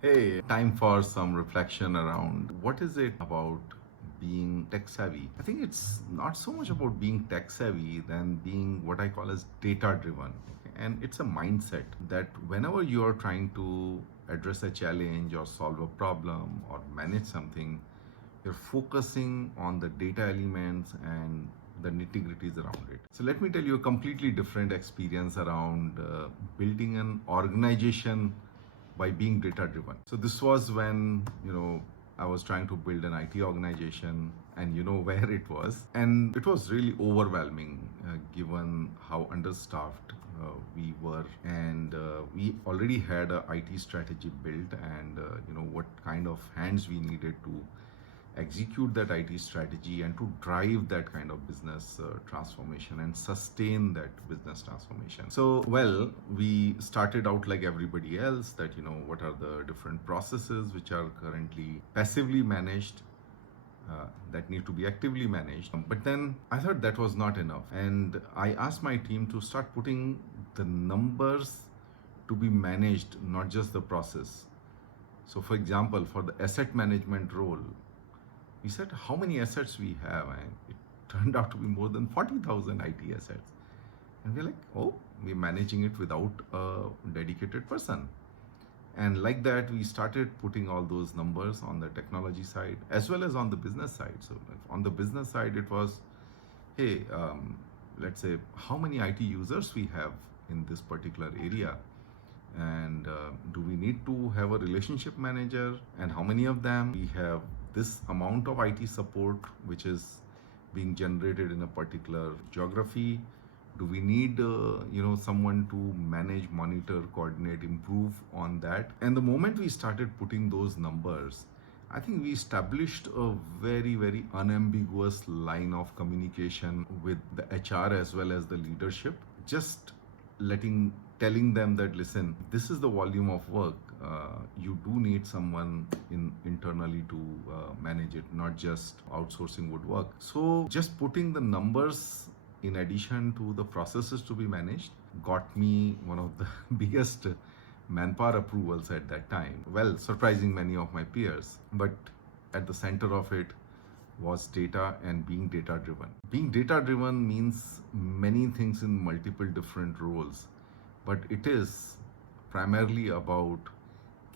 Hey, time for some reflection around what is it about being tech savvy? I think it's not so much about being tech savvy than being what I call as data driven. And it's a mindset that whenever you are trying to address a challenge or solve a problem or manage something, you're focusing on the data elements and the nitty gritties around it. So let me tell you a completely different experience around building an organization by being data driven. So this was when, I was trying to build an IT organization, and where it was. And it was really overwhelming given how understaffed we were. And we already had a IT strategy built, and what kind of hands we needed to execute that IT strategy and to drive that kind of business transformation and sustain that business transformation. So, well, we started out like everybody else that, what are the different processes which are currently passively managed that need to be actively managed. But then I thought that was not enough. And I asked my team to start putting the numbers to be managed, not just the process. So, for example, for the asset management role, we said how many assets we have, and it turned out to be more than 40,000 IT assets. And we're like, oh, we're managing it without a dedicated person. And like that, we started putting all those numbers on the technology side as well as on the business side. So, on the business side, it was, hey, let's say how many IT users we have in this particular area, and do we need to have a relationship manager, and how many of them we have this amount of IT support which is being generated in a particular geography. Do we need someone to manage, monitor, coordinate, improve on that? And the moment we started putting those numbers, I think we established a very, very unambiguous line of communication with the HR as well as the leadership, just telling them that, listen, this is the volume of work. You do need someone internally to manage it, not just outsourcing would work. So just putting the numbers in addition to the processes to be managed got me one of the biggest manpower approvals at that time. Well, surprising many of my peers. But at the center of it was data and being data driven. Being data driven means many things in multiple different roles, but it is primarily about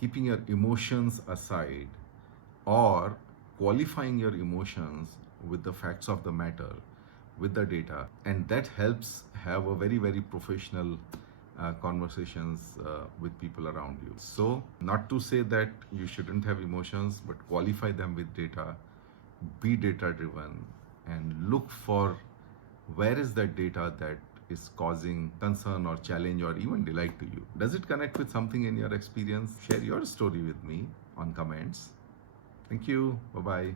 keeping your emotions aside or qualifying your emotions with the facts of the matter, with the data, and that helps have a very, very professional conversations with people around you. So, not to say that you shouldn't have emotions, but qualify them with data, be data driven, and look for where is that data that is causing concern or challenge or even delight to you. Does it connect with something in your experience? Share your story with me on comments. Thank you. Bye bye.